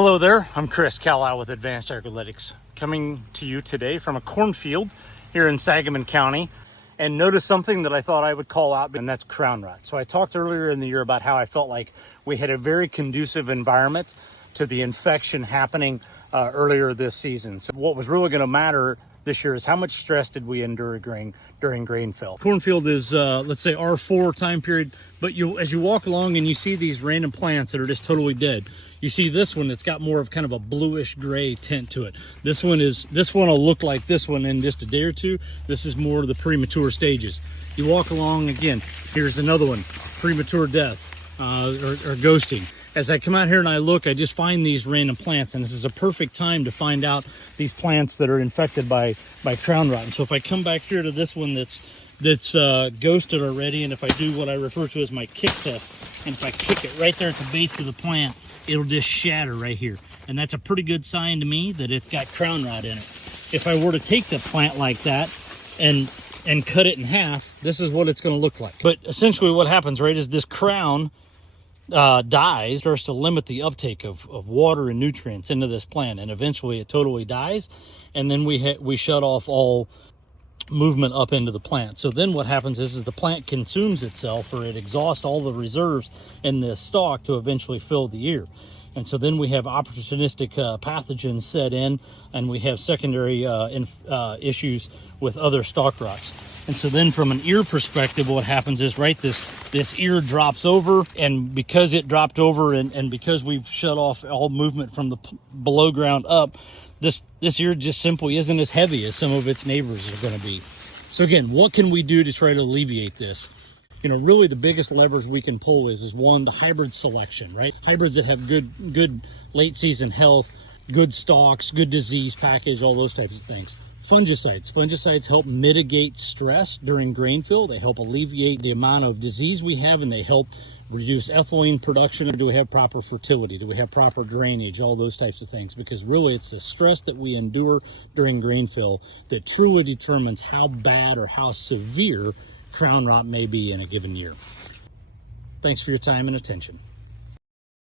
Hello there, I'm Chris Callow with Advanced Agrilytics, coming to you today from a cornfield here in Sangamon County. And notice something that I thought I would call out, and that's crown rot. So I talked earlier in the year about how I felt like we had a very conducive environment to the infection happening earlier this season. So what was really going to matter this year is how much stress did we endure during grain fill. Cornfield is, let's say, R4 time period, but as you walk along and you see these random plants that are just totally dead, you see this one that's got more of kind of a bluish gray tint to it. This one will look like this one in just a day or two. This is more of the premature stages. You walk along again, here's another one, premature death or ghosting. As I come out here and I look, I just find these random plants, and this is a perfect time to find out these plants that are infected by crown rot. And so if I come back here to this one that's ghosted already, and if I do what I refer to as my kick test, and if I kick it right there at the base of the plant, it'll just shatter right here. And that's a pretty good sign to me that it's got crown rot in it. If I were to take the plant like that and cut it in half, this is what it's going to look like. But essentially what happens, right, is this crown dies, starts to limit the uptake of water and nutrients into this plant, and eventually it totally dies, and then we shut off all movement up into the plant. So then what happens is the plant consumes itself, or it exhausts all the reserves in this stalk to eventually fill the ear. And so then we have opportunistic pathogens set in, and we have secondary issues with other stalk rots. And so then from an ear perspective, what happens is, right, this ear drops over, and because it dropped over and because we've shut off all movement from the below ground up, this ear just simply isn't as heavy as some of its neighbors are going to be. So again, what can we do to try to alleviate this? You know, really the biggest levers we can pull is one, the hybrid selection, right? Hybrids that have good late season health, good stalks, good disease package, all those types of things. Fungicides help mitigate stress during grain fill. They help alleviate the amount of disease we have, and they help reduce ethylene production. Do we have proper fertility? Do we have proper drainage? All those types of things, because really it's the stress that we endure during grain fill that truly determines how bad or how severe crown rot may be in a given year. Thanks for your time and attention.